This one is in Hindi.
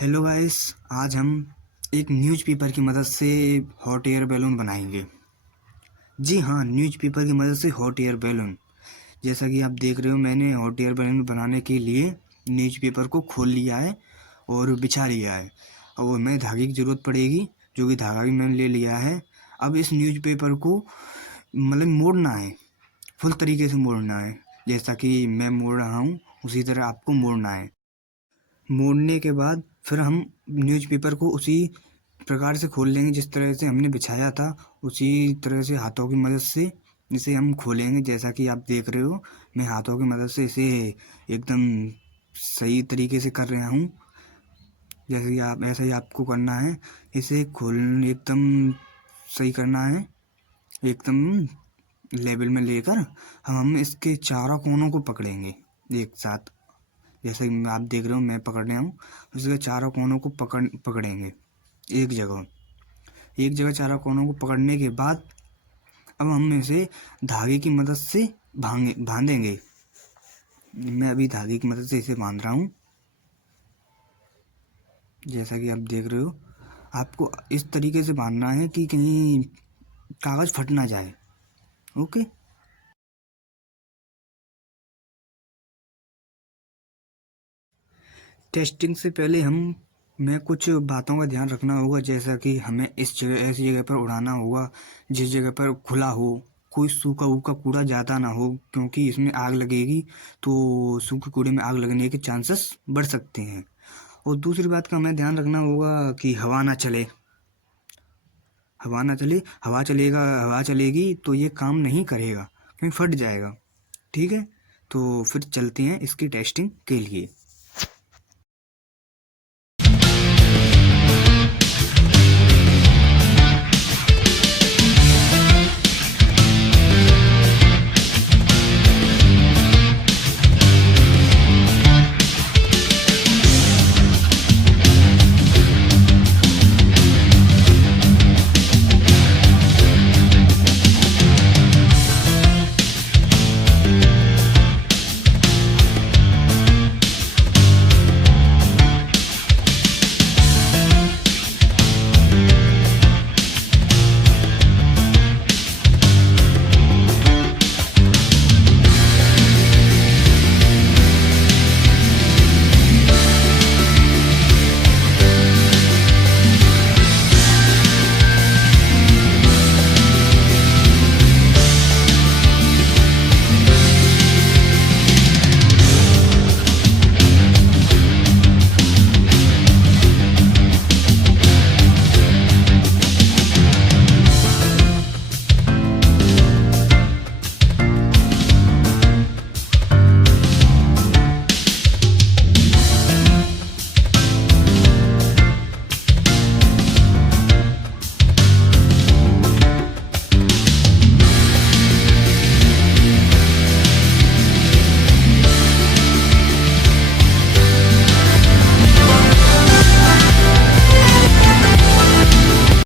हेलो गाइस, आज हम एक न्यूज़पेपर की मदद से हॉट एयर बैलून बनाएंगे। जी हाँ, न्यूज़पेपर की मदद से हॉट एयर बैलून। जैसा कि आप देख रहे हो, मैंने हॉट एयर बैलून बनाने के लिए न्यूज़पेपर को खोल लिया है और बिछा लिया है। और हमें धागे की ज़रूरत पड़ेगी, जो कि धागा भी मैंने ले लिया है। अब इस न्यूज़पेपर को मतलब मोड़ना है, फुल तरीके से मोड़ना है। जैसा कि मैं मोड़ रहा हूँ, उसी तरह आपको मोड़ना है। मोड़ने के बाद फिर हम न्यूज़पेपर को उसी प्रकार से खोल लेंगे जिस तरह से हमने बिछाया था। उसी तरह से हाथों की मदद से इसे हम खोलेंगे। जैसा कि आप देख रहे हो, मैं हाथों की मदद से इसे एकदम सही तरीके से कर रहा हूँ। जैसे कि आप ऐसा ही आपको करना है। इसे खोल एकदम सही करना है, एकदम लेवल में लेकर हम इसके चारों कोनों को पकड़ेंगे एक साथ। जैसे कि आप देख रहे हो, मैं पकड़ रहा हूँ। उसके चारों कोनों को पकड़ेंगे एक जगह चारों कोनों को पकड़ने के बाद अब हम इसे धागे की मदद से बांधेंगे। मैं अभी धागे की मदद से इसे बांध रहा हूँ। जैसा कि आप देख रहे हो, आपको इस तरीके से बांधना है कि कहीं कागज़ फट ना जाए। ओके। टेस्टिंग से पहले मैं कुछ बातों का ध्यान रखना होगा। जैसा कि हमें इस जगह ऐसी जगह पर उड़ाना होगा जिस जगह पर खुला हो, कोई सूखा वूखा कूड़ा ज़्यादा ना हो, क्योंकि इसमें आग लगेगी तो सूखे कूड़े में आग लगने के चांसेस बढ़ सकते हैं। और दूसरी बात का हमें ध्यान रखना होगा कि हवा ना चले। हवा चलेगी तो ये काम नहीं करेगा, कहीं फट जाएगा। ठीक है, तो फिर चलते हैं इसकी टेस्टिंग के लिए।